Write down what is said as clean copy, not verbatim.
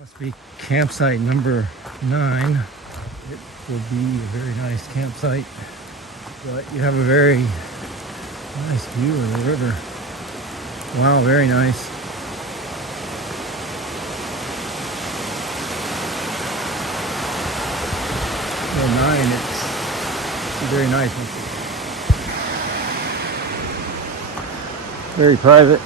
Must be campsite number 9. It will be a very nice campsite, but you have a very nice view of the river. Wow, very nice. Well, 9, it's very nice. Very private.